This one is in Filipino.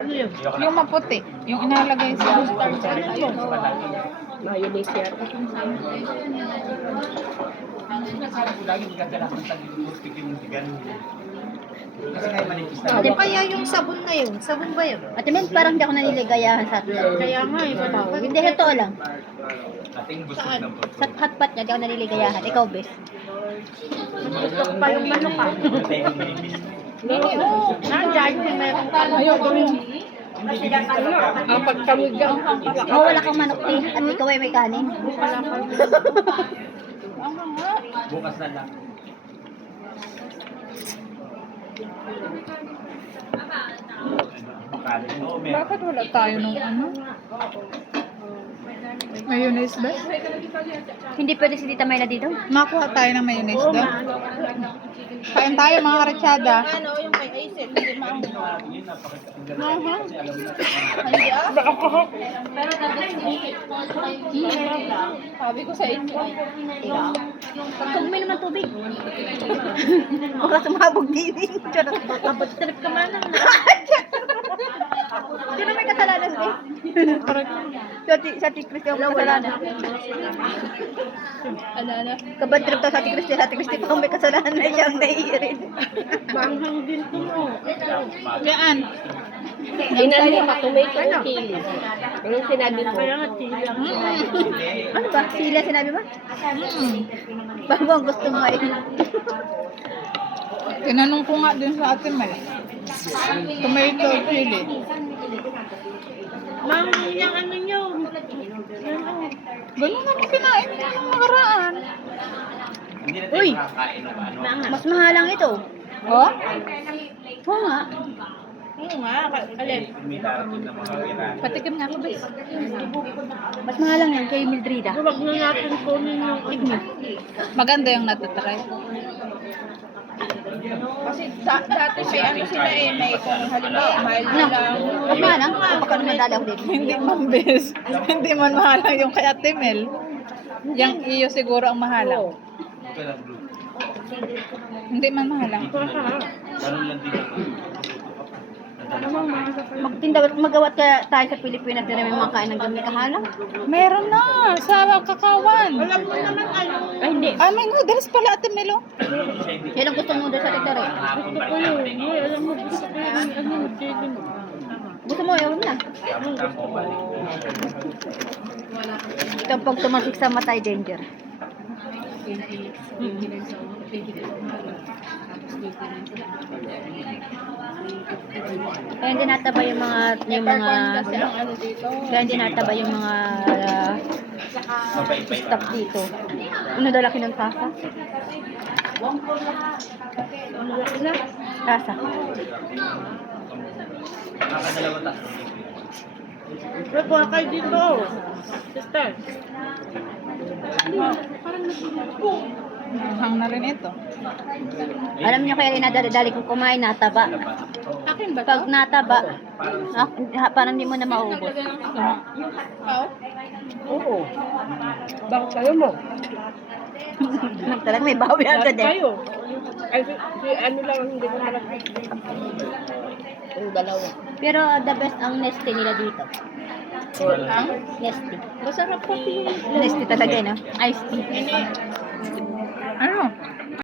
Ano yun? Yung maputi. Yung inalagay sa Ano yun? Mayonnaise yan. Ate, kaya yung sabon na yun? Sabon ba yun? Ate Mel, parang hindi ako naniligayahan sa atin. Kaya nga eh, totoo. Hindi, totoo lang. Saan? Sa hotpot niya, hindi ako naniligayahan. Ikaw, bes. Gusto ko pa yung manok ah. Nandiyan yung meron ka. Ayoko rin. Ang pagkamugang. Oh, wala kang manok, te. At ikaw ay may kanin. Bukas na lang. Bakit wala tayo nung ano? Mayonnaise ba? Hindi pwede si Tita Mayla dito. Makuha tayo ng mayonnaise daw. Kain tayo mga karatsada. Ano, yung may ice, hindi maanghang. Sabi ko sa inyo. Pagka may naman tubig. Baka sumabog din. Abot trip ka man lang. Sino may kasalanan, be? Sa Ate Christy ang may kasalanan. Ano? Kabad trip daw sa Ate Christy. Sa Ate Christy pa may kasalanan na siyang naiirin. Manghang din to mo. Yan. Ginali ka, tomato o chili. Yung sinabi mo. Kaya nga chili. Ano ba? Sila sinabi ba? Bago ang gusto mo eh. Tinanong ko nga din sa Ate Mel. Tomato chili. Ma'am, yung ano nyo. Ganun naman kinain ko ng nakaraan. Uy! Ano? Mas mahalang ito. Oh? Oo nga. Oo nga, alin. Patikim nga ako, bes. Mas mahalang yan kay Mildrida. Huwag na natin kunin yung Tignan. Maganda yung natatry. Kasi dati may ano sila eh, may kung halimbawa, mahal Ano? lang. Mas mahalang? Baka naman dali ako dito. Hindi man, bes. Hindi man mahalang yung kay Ate Mel. Yung iyo siguro ang mahalang. Hindi man mahalang. Ganun lang din ako. Magtinda, magawat ka tayo sa Pilipinas na may mga kain ng gamit kahalang. Meron na sa Kakawan. Alam mo naman ano. Ay, hindi. Ay, may noodles pala, Ate Mel, oh. Yan ang gusto mo doon sa Tito Ray. Hapon Gusto ko yun. Uy, alam mo, gusto ko yun. Ano, chili mo. Gusto mo, yun na. Tama balik. Kapag tumasik sa matay, danger. Kaya hindi nataba yung mga Kasi ang ano dito. kaya hindi nataba yung mga Mabait-bait. staff dito. Ano daw laki ng tasa? Ano laki na? Tasa. Nakakadalawa tatlo. Pero kuha kayo dito. Sister. Hang na rin ito. Alam niyo kaya inadali kong kumain, nataba. Akin ba? Pag nataba, parang hindi mo na maubos. Oo. Bakit kayo mo? Talagang may bawi agad eh. Kayo. Ay, si ano lang ang hindi ko malaki. Yung dalawa. Pero the best ang Nestle nila dito. Ang? Nestle. Masarap po. Nestle talaga, no? Iced tea.